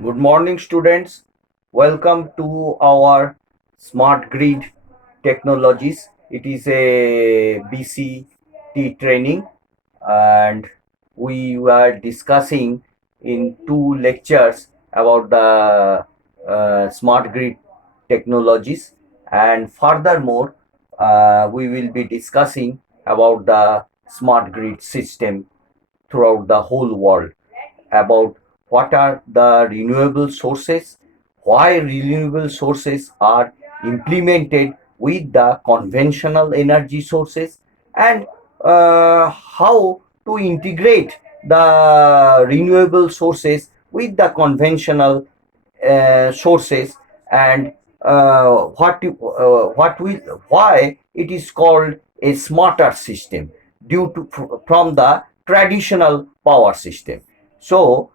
Good morning, students. Welcome to our Smart Grid Technologies. It is a BCT training, and we were discussing in two lectures about the Smart Grid Technologies, and furthermore, we will be discussing about the Smart Grid system throughout the whole world, about what are the renewable sources, why renewable sources are implemented with the conventional energy sources, and how to integrate the renewable sources with the conventional sources, and what will why it is called a smarter system due to from the traditional power system. So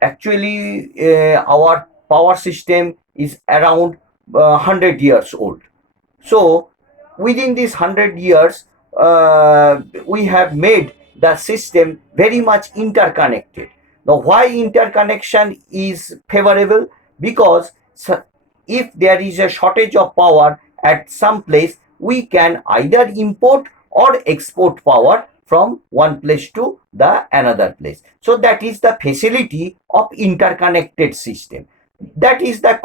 actually, our power system is around 100 years old. So within these 100 years, we have made the system very much interconnected. Now, why interconnection is favorable? Because if there is a shortage of power at some place, we can either import or export power from one place to the another place. So that is the facility of interconnected system. That is a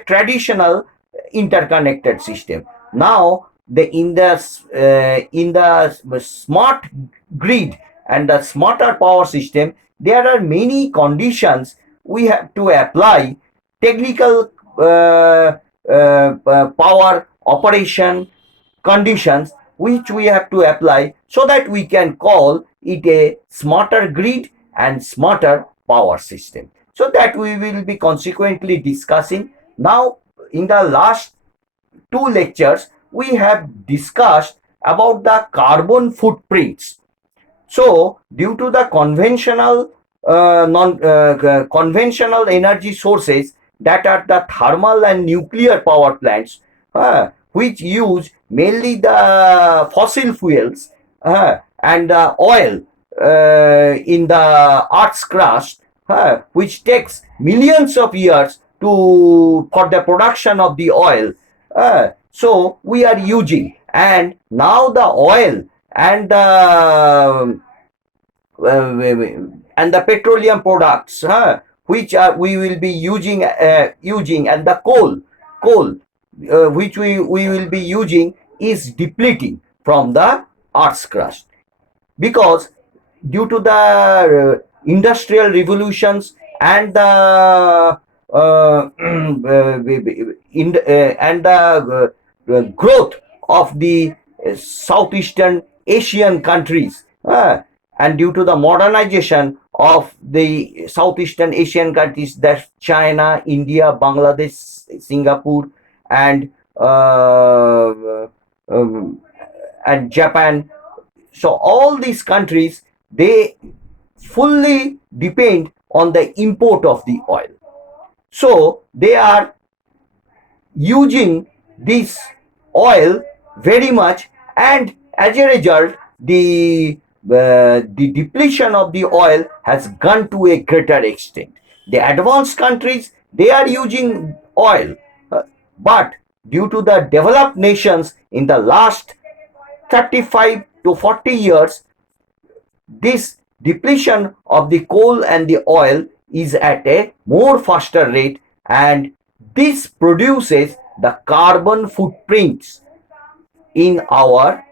traditional interconnected system. Now in the smart grid and the smarter power system, there are many conditions we have to apply. Technical power operation conditions which we have to apply, so that we can call it a smarter grid and smarter power system. So that we will be consequently discussing. Now, in the last two lectures, we have discussed about the carbon footprints. So, due to the conventional energy sources, that are the thermal and nuclear power plants, which use mainly the fossil fuels and the oil in the Earth's crust, which takes millions of years to for the production of the oil. So we are using, and now the oil and the petroleum products, which we will be using, and the coal which we will be using, is depleting from the Earth's crust, because due to the industrial revolutions and the growth of the Southeastern Asian countries, and due to the modernization of the Southeastern Asian countries, that's China, India, Bangladesh, Singapore, and um, Japan. So all these countries, they fully depend on the import of the oil. So they are using this oil very much, and as a result, the depletion of the oil has gone to a greater extent. The advanced countries, they are using oil, but due to the developed nations in the last 35 to 40 years, this depletion of the coal and the oil is at a more faster rate, and this produces the carbon footprints in our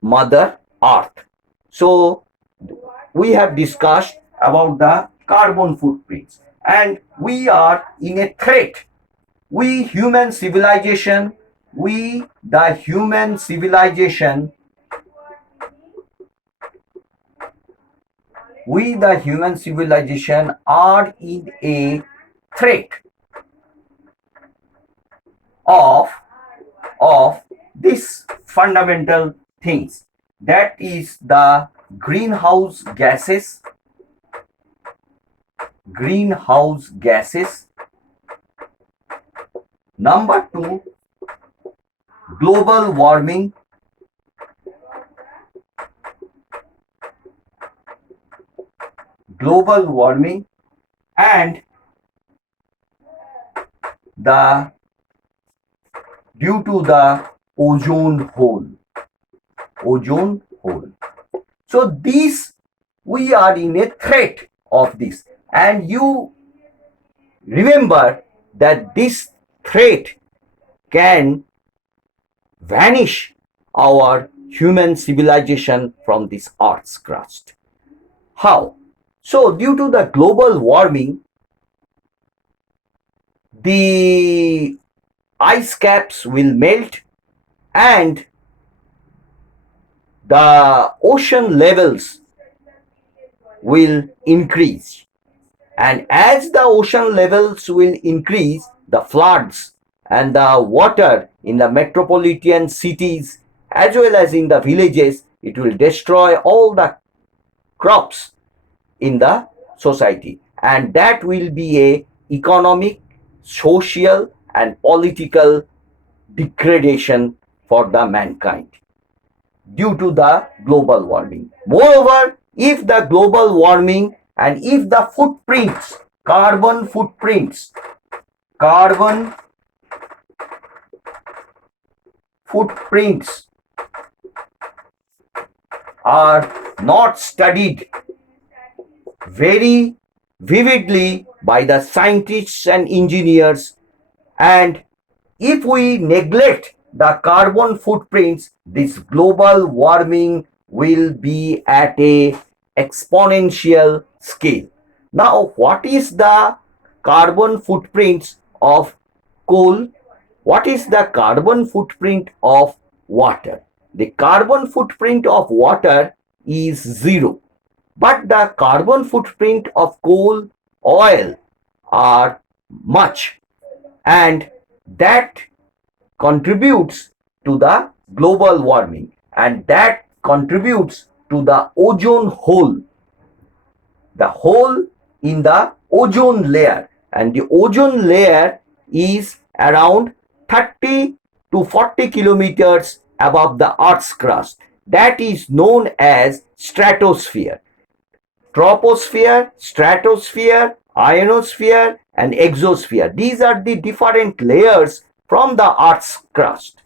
mother earth. So we have discussed about the carbon footprints, and we are in a threat. We human civilization, we the human civilization we the human civilization are in a threat of of these fundamental things, that is the greenhouse gases. Number 2, global warming. global warming and the due to the ozone hole. Ozone hole. So this, we are in a threat of this, and you remember that this threat can vanish our human civilization from this earth's crust. How? So due to the global warming, the ice caps will melt and the ocean levels will increase. And as the ocean levels will increase, the floods and the water in the metropolitan cities as well as in the villages, it will destroy all the crops in the society. And that will be a economic, social and political degradation for the mankind due to the global warming. Moreover, if the global warming and if the footprints, carbon footprints are not studied very vividly by the scientists and engineers, and if we neglect the carbon footprints, this global warming will be at a exponential scale. Now, what is the carbon footprints of coal? What is the carbon footprint of water? The carbon footprint of water is zero, but the carbon footprint of coal, oil are much, and that contributes to the global warming, and that contributes to the ozone hole, the hole in the ozone layer. And the ozone layer is around 30 to 40 kilometers above the earth's crust. That is known as stratosphere. Troposphere, stratosphere, ionosphere and exosphere, these are the different layers from the earth's crust.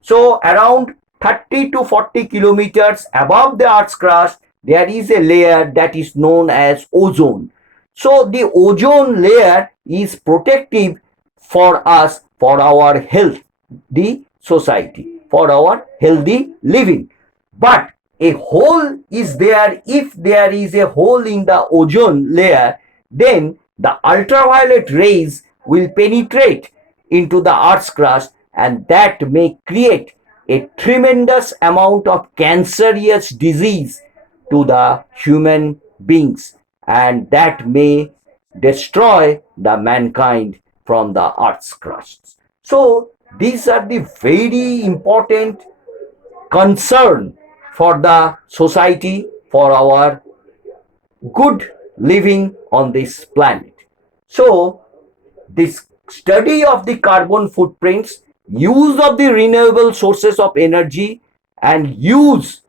So around 30 to 40 kilometers above the earth's crust, there is a layer that is known as ozone. So the ozone layer is protective for us, for our health, the society, for our healthy living. But a hole is there. If there is a hole in the ozone layer, then the ultraviolet rays will penetrate into the earth's crust, and that may create a tremendous amount of cancerous disease to the human beings, and that may destroy the mankind from the earth's crust. So these are the very important concern for the society, for our good living on this planet. So this study of the carbon footprints, use of the renewable sources of energy, and use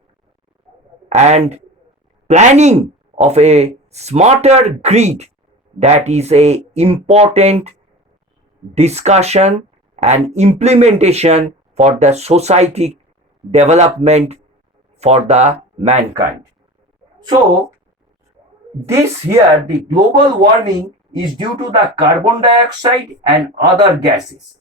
and planning of a smarter grid, that is a important discussion and implementation for the society development for the mankind. So this here, the global warming is due to the carbon dioxide and other gases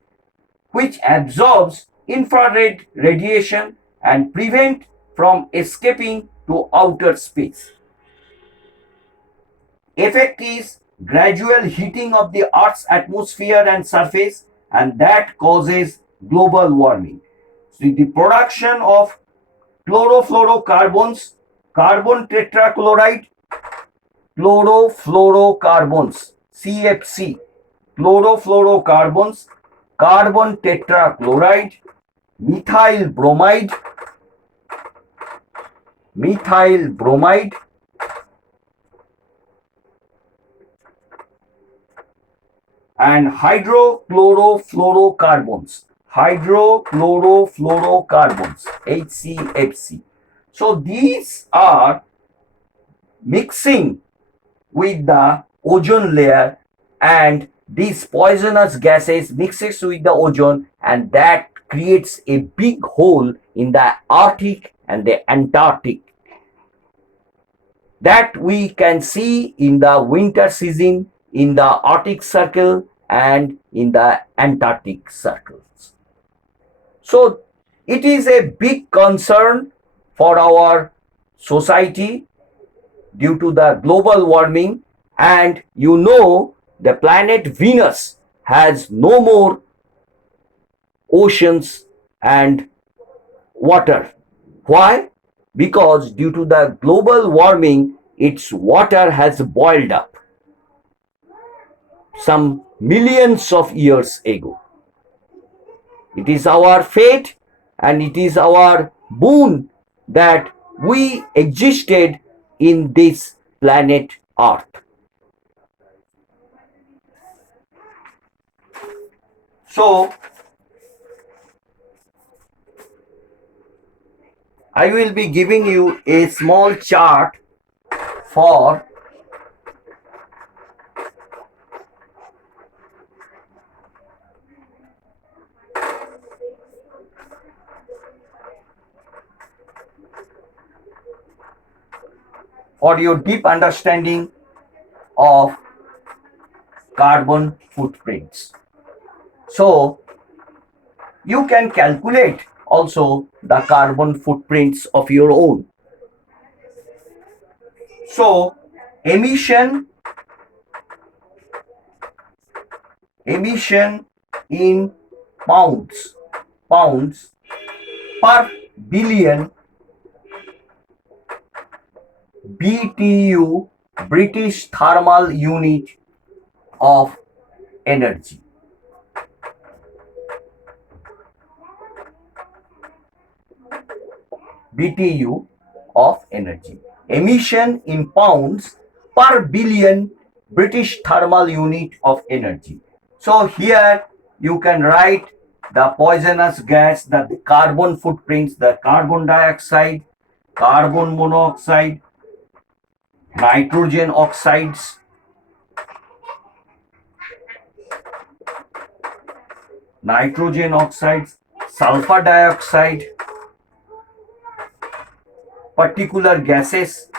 which absorbs infrared radiation and prevent from escaping to outer space. Effect is gradual heating of the earth's atmosphere and surface, and that causes global warming. So the production of chlorofluorocarbons, carbon tetrachloride, chlorofluorocarbons, CFC, chlorofluorocarbons, carbon tetrachloride, methyl bromide, and hydrochlorofluorocarbons, HCFC. So these are mixing with the ozone layer, and these poisonous gases mixes with the ozone, and that creates a big hole in the Arctic and the Antarctic that we can see in the winter season in the Arctic Circle and in the Antarctic circles. So it is a big concern for our society due to the global warming, and you know the planet Venus has no more oceans and water. Why? Because due to the global warming, its water has boiled up some millions of years ago. It is our fate and it is our boon that we existed in this planet Earth. So, I will be giving you a small chart for your deep understanding of carbon footprints. So, you can calculate also the carbon footprints of your own. So, emission in pounds per billion BTU, British thermal unit of energy. BTU of energy. Emission in pounds per billion British thermal unit of energy. So here you can write the poisonous gas, the carbon footprints, the carbon dioxide, carbon monoxide, nitrogen oxides, sulfur dioxide, particular gases,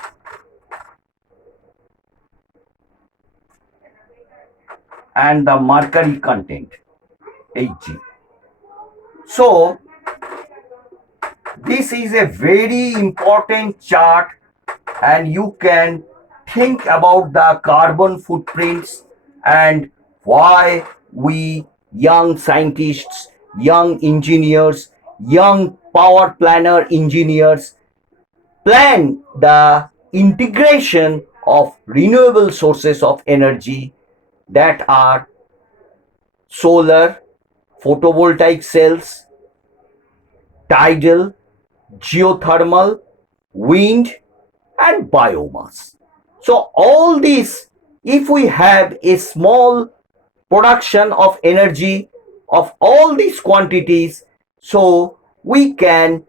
and the mercury content, Hg. So, this is a very important chart, and you can think about the carbon footprints and why we young scientists, young engineers, young power planner engineers plan the integration of renewable sources of energy that are solar, photovoltaic cells, tidal, geothermal, wind, and biomass. So all these, if we have a small production of energy of all these quantities, so we can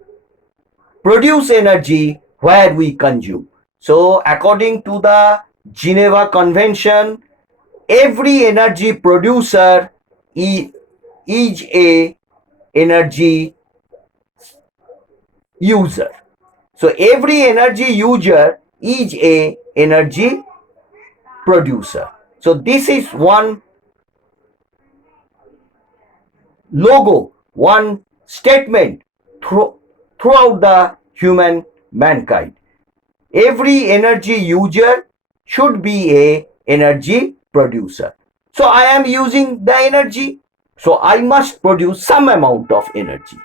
produce energy where we consume. So according to the Geneva Convention, every energy producer is a energy user. So every energy user is a energy producer. So this is one logo, one statement throughout the human mankind. Every energy user should be a energy producer. So I am using the energy, so I must produce some amount of energy.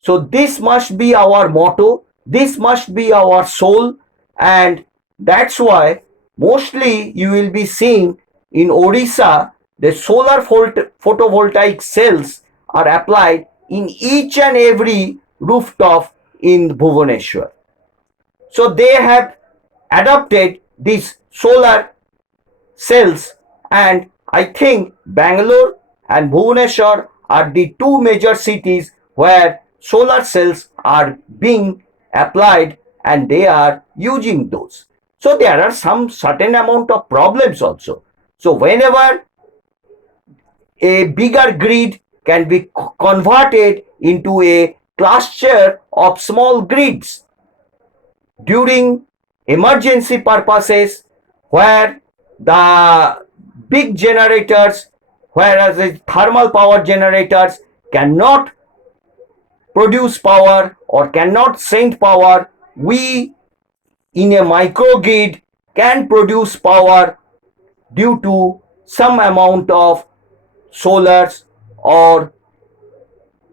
So this must be our motto, this must be our soul, and that's why mostly you will be seeing in Odisha the solar photovoltaic cells are applied in each and every rooftop in Bhubaneswar. So they have adopted these solar cells, and I think Bangalore and Bhubaneswar are the two major cities where solar cells are being applied and they are using those. So there are some certain amount of problems also. So whenever a bigger grid can be converted into a cluster of small grids during emergency purposes, where the big generators, whereas the thermal power generators cannot produce power or cannot send power, we in a microgrid can produce power due to some amount of solars or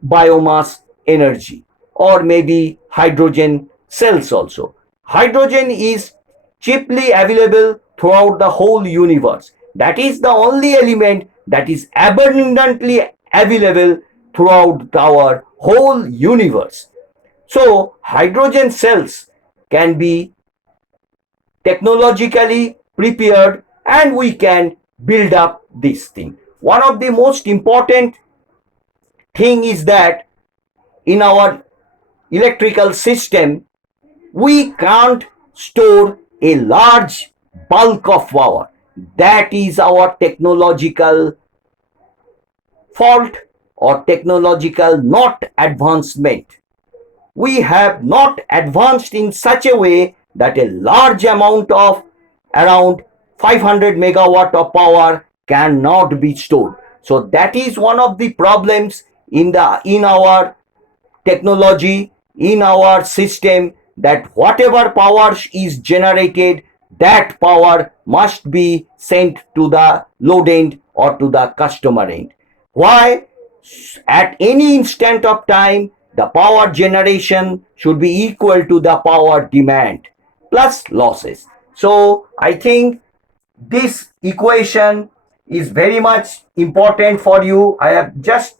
biomass energy, or maybe hydrogen cells also. Hydrogen is cheaply available throughout the whole universe. That is the only element that is abundantly available throughout our whole universe. So hydrogen cells can be technologically prepared and we can build up this thing. One of the most important thing is that in our electrical system, we can't store a large bulk of power. That is our technological fault or technological not advancement. We have not advanced in such a way that a large amount of around 500 megawatt of power cannot be stored. So that is one of the problems in our technology, in our system, that whatever power is generated, that power must be sent to the load end or to the customer end. Why? At any instant of time, the power generation should be equal to the power demand plus losses. So I think this equation is very much important for you. I have just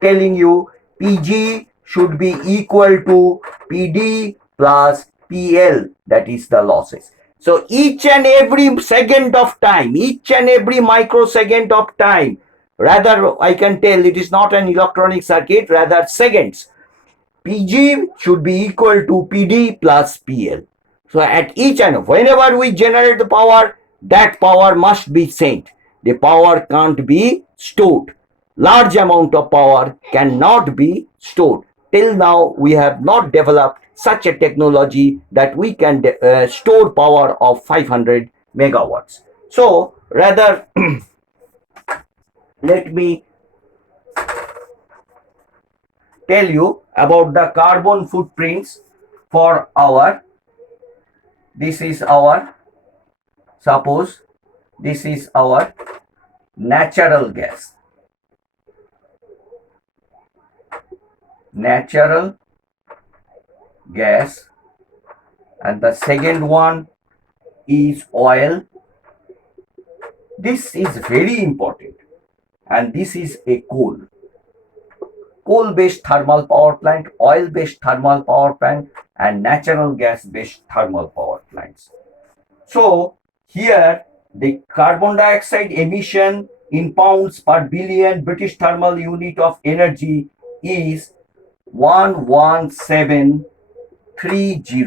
telling you Pg should be equal to Pd plus PL, that is the losses. So each and every second of time, each and every microsecond of time, rather I can tell it is not an electronic circuit, rather seconds, Pg should be equal to Pd plus PL. So at each and whenever we generate the power, that power must be sent. The power can't be stored. Large amount of power cannot be stored. Till now, we have not developed such a technology that we can store power of 500 megawatts. So rather, let me tell you about the carbon footprints for our, this is our, suppose this is our natural gas. Natural gas, and the second one is oil. This is very important, and this is a coal based thermal power plant, oil based thermal power plant, and natural gas based thermal power plants. So here the carbon dioxide emission in pounds per billion British thermal unit of energy is 11730.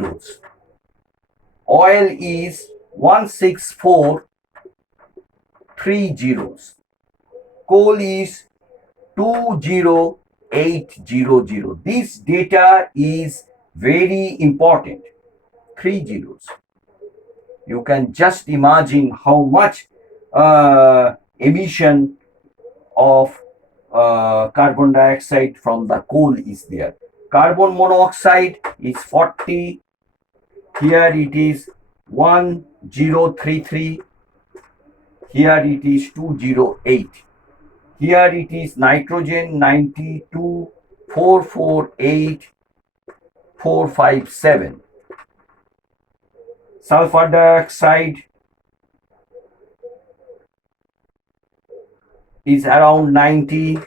Oil is 16430. Coal is 20800. This data is very important. 3 zeros. You can just imagine how much emission of carbon dioxide from the coal is there. Carbon monoxide is 40. Here it is 1033. Here it is 208. Here it is nitrogen 92, 448, 457. Sulfur dioxide is around 90.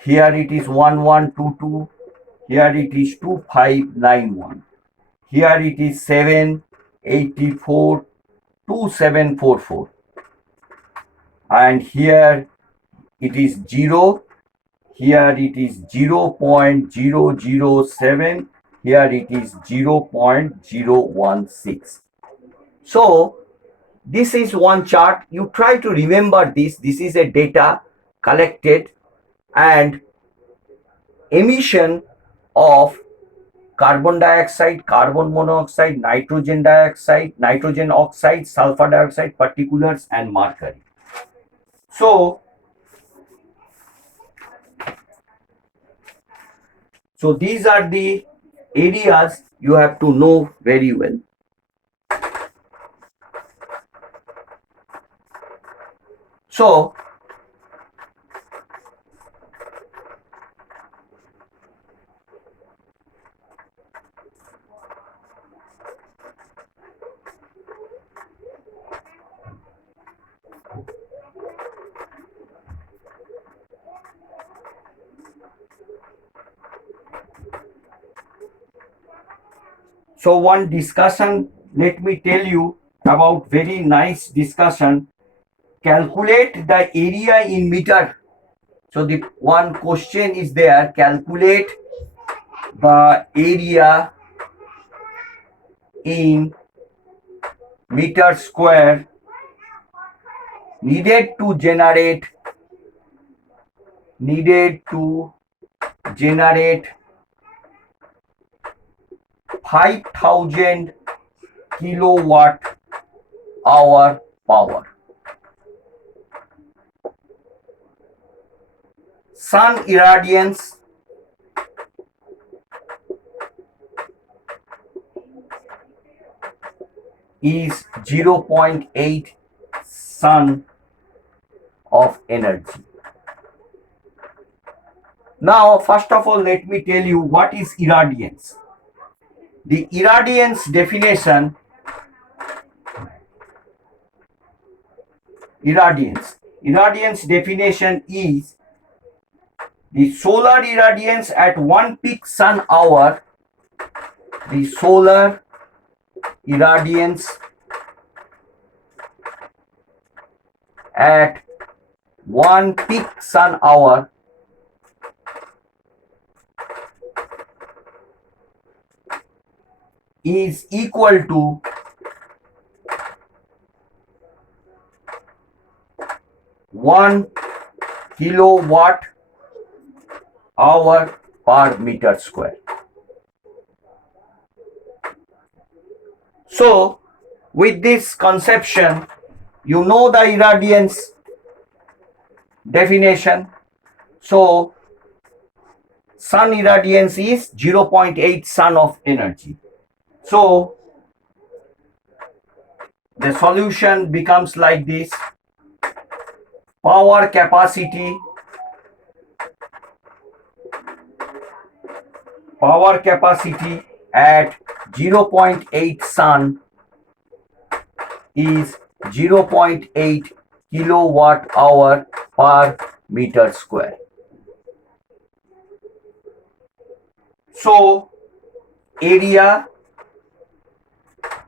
Here it is 1122. Here it is 2591. Here it is 784, 2744. And here it is 0. Here it is 0.007. here it is 0.016. So this is one chart. You try to remember this. This is a data collected and emission of carbon dioxide, carbon monoxide, nitrogen dioxide, nitrogen oxide, sulfur dioxide, particulars, and mercury. So these are the areas you have to know very well. So one discussion, let me tell you about very nice discussion. Calculate the area in meter. So the one question is there, calculate the area in meter square needed to generate 5000 kilowatt hour power. Sun irradiance is 0.8 sun of energy. Now, first of all, let me tell you what is irradiance. The irradiance definition, irradiance definition is the solar irradiance at one peak sun hour. The solar irradiance at one peak sun hour is equal to 1 kilowatt hour per meter square. So with this conception, you know the irradiance definition. So sun irradiance is 0.8 sun of energy. So the solution becomes like this. Power capacity at 0.8 sun is 0.8 kilowatt hour per meter square. So area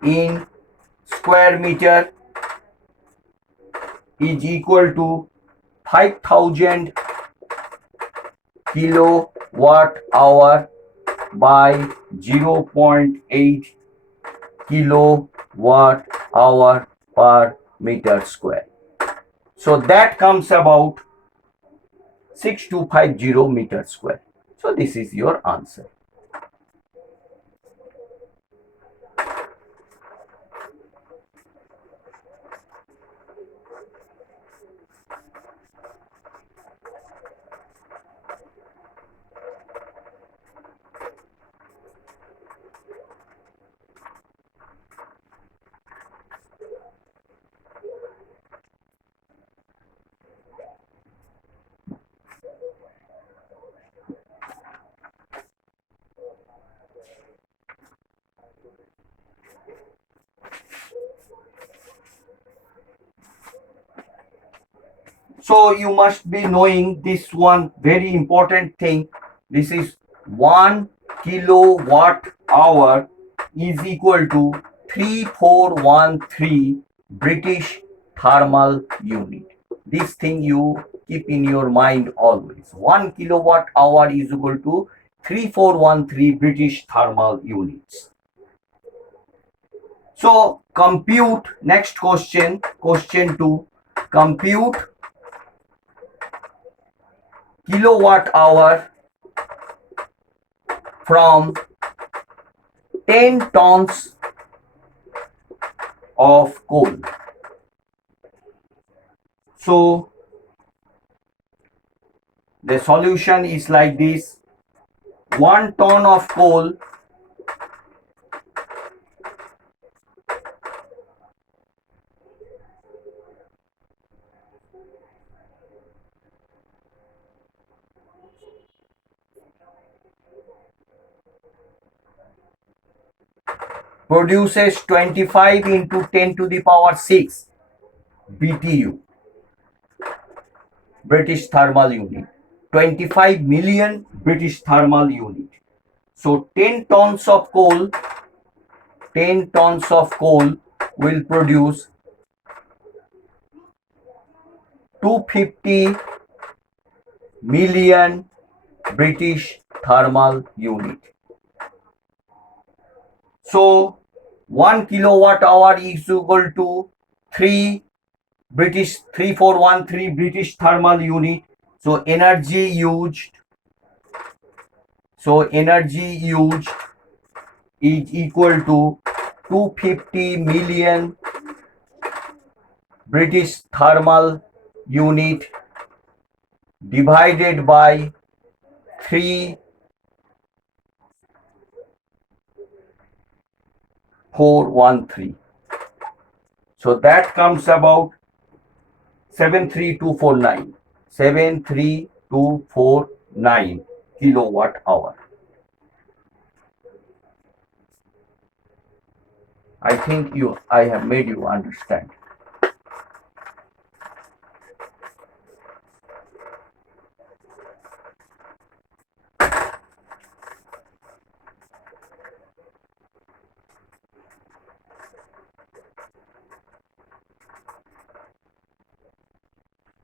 in square meter is equal to 5000 kilowatt hour by 0.8 kilowatt hour per meter square. So that comes about 6250 meter square. So this is your answer. So you must be knowing this one very important thing. This is 1 kilowatt hour is equal to 3413 British thermal unit. This thing you keep in your mind always. 1 kilowatt hour is equal to 3413 British thermal units. So compute, next question, question 2, compute kilowatt hour from 10 tons of coal. So the solution is like this: 1 ton of coal produces 25 into 10 to the power 6 BTU, British thermal unit, 25 million British thermal unit. So 10 tons of coal will produce 250 million British thermal unit. So 1 kilowatt hour is equal to 3413 British thermal unit. So energy used is equal to 250 million British thermal unit divided by 3413. So that comes about 73249 kilowatt hour. I think I have made you understand.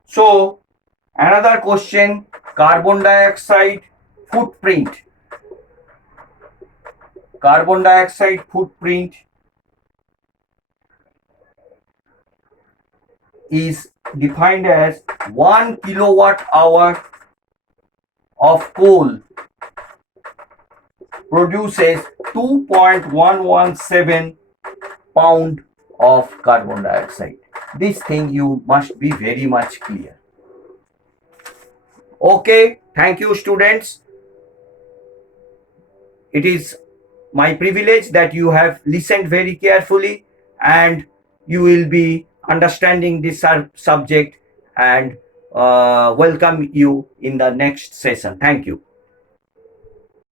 So another question, carbon dioxide footprint. Carbon dioxide footprint is defined as 1 kilowatt hour of coal produces 2.117 pound of carbon dioxide. This thing you must be very much clear. Okay, thank you students. It is my privilege that you have listened very carefully and you will be understanding this subject, and welcome you in the next session. Thank you.